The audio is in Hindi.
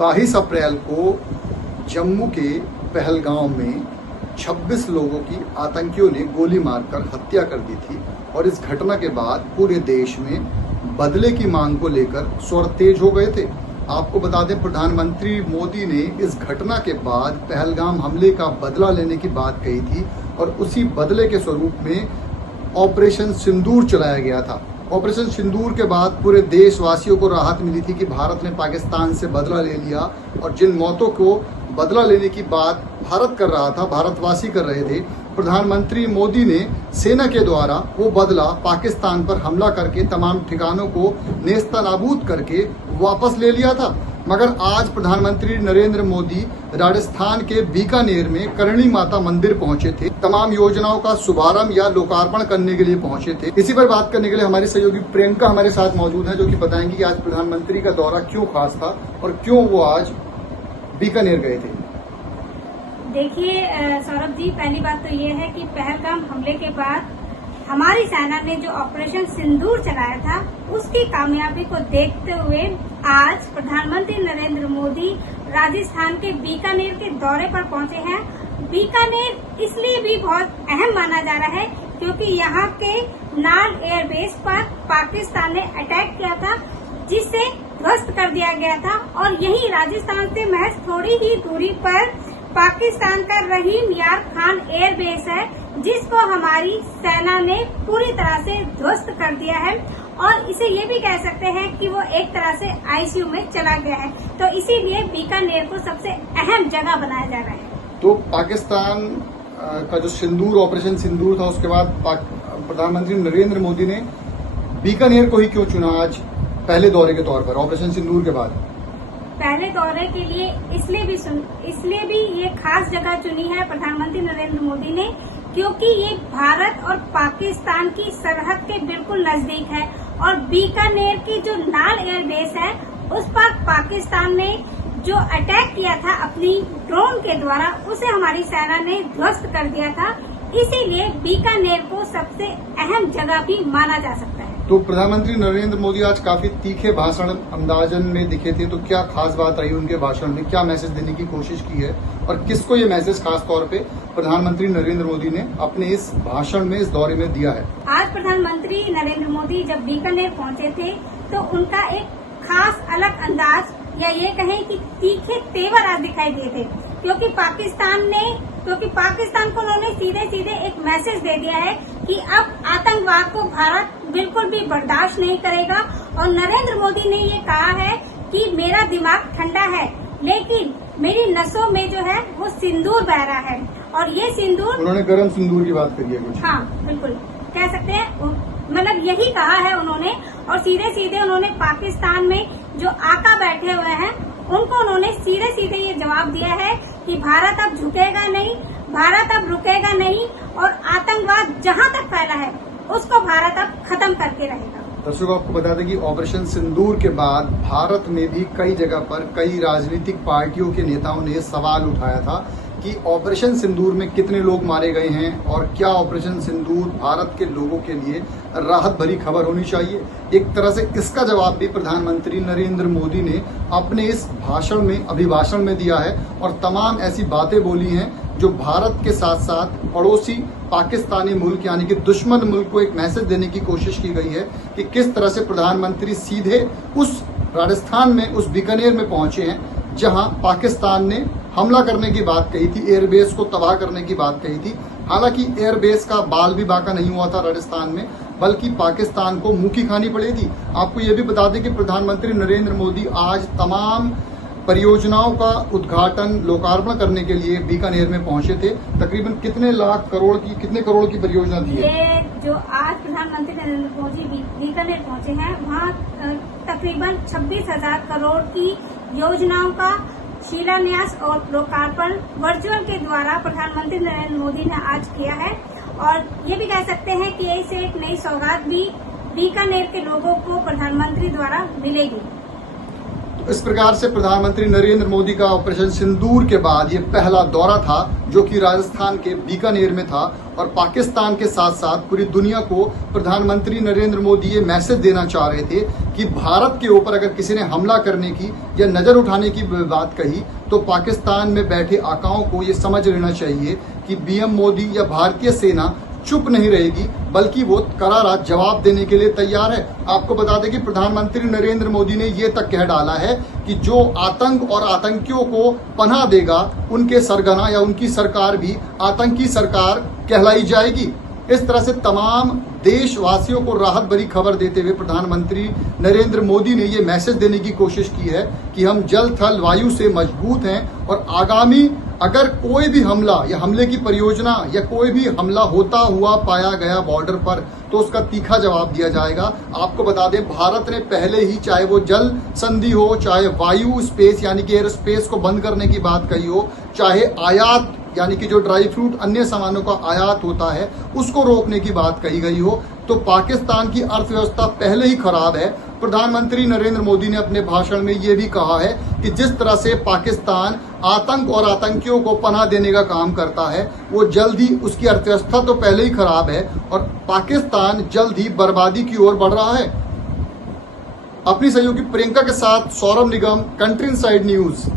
22 अप्रैल को जम्मू के पहलगांव में 26 लोगों की आतंकियों ने गोली मारकर हत्या कर दी थी और इस घटना के बाद पूरे देश में बदले की मांग को लेकर स्वर तेज हो गए थे। आपको बता दें, प्रधानमंत्री मोदी ने इस घटना के बाद पहलगाम हमले का बदला लेने की बात कही थी और उसी बदले के स्वरूप में ऑपरेशन सिंदूर चलाया गया था। ऑपरेशन सिंदूर के बाद पूरे देशवासियों को राहत मिली थी कि भारत ने पाकिस्तान से बदला ले लिया और जिन मौतों को बदला लेने की बात भारत कर रहा था, भारतवासी कर रहे थे, प्रधानमंत्री मोदी ने सेना के द्वारा वो बदला पाकिस्तान पर हमला करके तमाम ठिकानों को नेस्तनाबूद करके वापस ले लिया था। मगर आज प्रधानमंत्री नरेंद्र मोदी राजस्थान के बीकानेर में करणी माता मंदिर पहुंचे थे। तमाम योजनाओं का शुभारंभ या लोकार्पण करने के लिए पहुंचे थे। इसी पर बात करने के लिए हमारी सहयोगी प्रियंका हमारे साथ मौजूद है, जो कि बताएंगी कि आज प्रधानमंत्री का दौरा क्यों खास था और क्यों वो आज बीकानेर गए थे। देखिए सौरभ जी, पहली बात तो ये है कि पहलगाम हमले के बाद हमारी सेना ने जो ऑपरेशन सिंदूर चलाया था उसकी कामयाबी को देखते हुए आज प्रधानमंत्री नरेंद्र मोदी राजस्थान के बीकानेर के दौरे पर पहुंचे हैं। बीकानेर इसलिए भी बहुत अहम माना जा रहा है क्योंकि यहाँ के नाल एयरबेस पर पाकिस्तान ने अटैक किया था, जिसे ध्वस्त कर दिया गया था और यही राजस्थान से महज थोड़ी ही दूरी पर पाकिस्तान का रहीम यार खान एयरबेस है, जिसको हमारी सेना ने पूरी तरह से ध्वस्त कर दिया है और इसे ये भी कह सकते हैं कि वो एक तरह से आईसीयू में चला गया है। तो इसीलिए बीकानेर को सबसे अहम जगह बनाया जा रहा है। तो पाकिस्तान का जो सिंदूर ऑपरेशन सिंदूर था, उसके बाद प्रधानमंत्री नरेंद्र मोदी ने बीकानेर को ही क्यों चुना आज पहले दौरे के तौर पर, ऑपरेशन सिंदूर के बाद? पहले दौरे के लिए इसलिए भी ये खास जगह चुनी है प्रधानमंत्री नरेंद्र मोदी ने क्योंकि ये भारत और पाकिस्तान की सरहद के बिल्कुल नजदीक है और बीकानेर की जो नाल एयरबेस है उस पर पाकिस्तान ने जो अटैक किया था अपनी ड्रोन के द्वारा, उसे हमारी सेना ने ध्वस्त कर दिया था। इसीलिए बीकानेर को सबसे अहम जगह भी माना जा सकता है। तो प्रधानमंत्री नरेंद्र मोदी आज काफी तीखे भाषण अंदाजन में दिखे थे, तो क्या खास बात रही उनके भाषण में? क्या मैसेज देने की कोशिश की है और किसको ये मैसेज खास तौर पे प्रधानमंत्री नरेंद्र मोदी ने अपने इस भाषण में, इस दौरे में दिया है? आज प्रधानमंत्री नरेंद्र मोदी जब बीकानेर पहुंचे थे तो उनका एक खास अलग अंदाज या ये कहें कि तीखे तेवर आज दिखाई दिए थे क्योंकि पाकिस्तान को उन्होंने सीधे सीधे एक मैसेज दे दिया है कि अब आतंकवाद को भारत बिल्कुल भी बर्दाश्त नहीं करेगा और नरेंद्र मोदी ने ये कहा है कि मेरा दिमाग ठंडा है लेकिन मेरी नसों में जो है वो सिंदूर बह रहा है और ये सिंदूर, उन्होंने गर्म सिंदूर की बात करी है कुछ। हाँ बिल्कुल कह सकते हैं, मतलब यही कहा है उन्होंने और सीधे सीधे उन्होंने पाकिस्तान में जो आका बैठे हुए हैं उनको उन्होंने सीधे सीधे ये जवाब दिया है कि भारत अब झुकेगा नहीं, भारत अब रुकेगा नहीं और आतंकवाद जहां तक फैला है उसको भारत अब खत्म करके रहेगा। दर्शकों, आपको बता दें कि ऑपरेशन सिंदूर के बाद भारत में भी कई जगह पर कई राजनीतिक पार्टियों के नेताओं ने सवाल उठाया था कि ऑपरेशन सिंदूर में कितने लोग मारे गए हैं और क्या ऑपरेशन सिंदूर भारत के लोगों के लिए राहत भरी खबर होनी चाहिए। एक तरह से इसका जवाब भी प्रधानमंत्री नरेंद्र मोदी ने अपने इस भाषण में, अभिभाषण में दिया है और तमाम ऐसी बातें बोली हैं जो भारत के साथ साथ पड़ोसी पाकिस्तानी मुल्क यानी कि दुश्मन मुल्क को एक मैसेज देने की कोशिश की गई है कि किस तरह से प्रधानमंत्री सीधे उस राजस्थान में, उस बीकानेर में पहुंचे हैं जहां पाकिस्तान ने हमला करने की बात कही थी, एयरबेस को तबाह करने की बात कही थी। हालांकि एयरबेस का बाल भी बाका नहीं हुआ था राजस्थान में, बल्कि पाकिस्तान को मुंह की खानी पड़ी थी। आपको ये भी बता दें कि प्रधानमंत्री नरेंद्र मोदी आज तमाम परियोजनाओं का उद्घाटन, लोकार्पण करने के लिए बीकानेर में पहुंचे थे। तकरीबन कितने करोड़ की परियोजना थी? ये जो आज प्रधानमंत्री नरेंद्र मोदी बीकानेर पहुंचे हैं वहाँ तकरीबन 26,000 करोड़ की योजनाओं का शिलान्यास और लोकार्पण वर्चुअल के द्वारा प्रधानमंत्री नरेंद्र मोदी ने आज किया है और ये भी कह सकते हैं कि ऐसे एक नई सौगात भी बीकानेर के लोगों को प्रधानमंत्री द्वारा मिलेगी। इस प्रकार से प्रधानमंत्री नरेंद्र मोदी का ऑपरेशन सिंदूर के बाद ये पहला दौरा था जो कि राजस्थान के बीकानेर में था, और पाकिस्तान के साथ साथ पूरी दुनिया को प्रधानमंत्री नरेंद्र मोदी ये मैसेज देना चाह रहे थे कि भारत के ऊपर अगर किसी ने हमला करने की या नजर उठाने की बात कही तो पाकिस्तान में बैठे आकाओं को ये समझ लेना चाहिए कि पीएम मोदी या भारतीय सेना चुप नहीं रहेगी, बल्कि वो करारा जवाब देने के लिए तैयार है। आपको बता दें कि प्रधानमंत्री नरेंद्र मोदी ने ये तक कह डाला है कि जो आतंक और आतंकियों को पनाह देगा उनके सरगना या उनकी सरकार भी आतंकी सरकार कहलाई जाएगी। इस तरह से तमाम देशवासियों को राहत भरी खबर देते हुए प्रधानमंत्री नरेंद्र मोदी ने ये मैसेज देने की कोशिश की है कि हम जल थल वायु से मजबूत हैं और आगामी अगर कोई भी हमला या हमले की परियोजना या कोई भी हमला होता हुआ पाया गया बॉर्डर पर तो उसका तीखा जवाब दिया जाएगा। आपको बता दें भारत ने पहले ही चाहे वो जल संधि हो, चाहे वायु स्पेस यानी कि एयर स्पेस को बंद करने की बात कही हो, चाहे आयात यानी कि जो ड्राई फ्रूट अन्य सामानों का आयात होता है उसको रोकने की बात कही गई हो, तो पाकिस्तान की अर्थव्यवस्था पहले ही खराब है। प्रधानमंत्री नरेंद्र मोदी ने अपने भाषण में ये भी कहा है कि जिस तरह से पाकिस्तान आतंक और आतंकियों को पनाह देने का काम करता है वो जल्द ही उसकी अर्थव्यवस्था तो पहले ही खराब है और पाकिस्तान जल्द ही बर्बादी की ओर बढ़ रहा है। अपनी सहयोगी प्रियंका के साथ सौरभ निगम, कंट्री इनसाइड न्यूज।